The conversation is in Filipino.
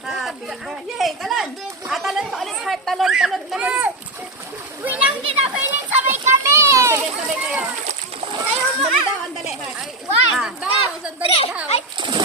Happy birthday. Yay, talon. Talon ka ulit, heart. Talon, talon, talon. Winang kinabilin sabay kami. Sige, sabay kayo. Tayo mo. Dali daw, ang dali. One, two, three.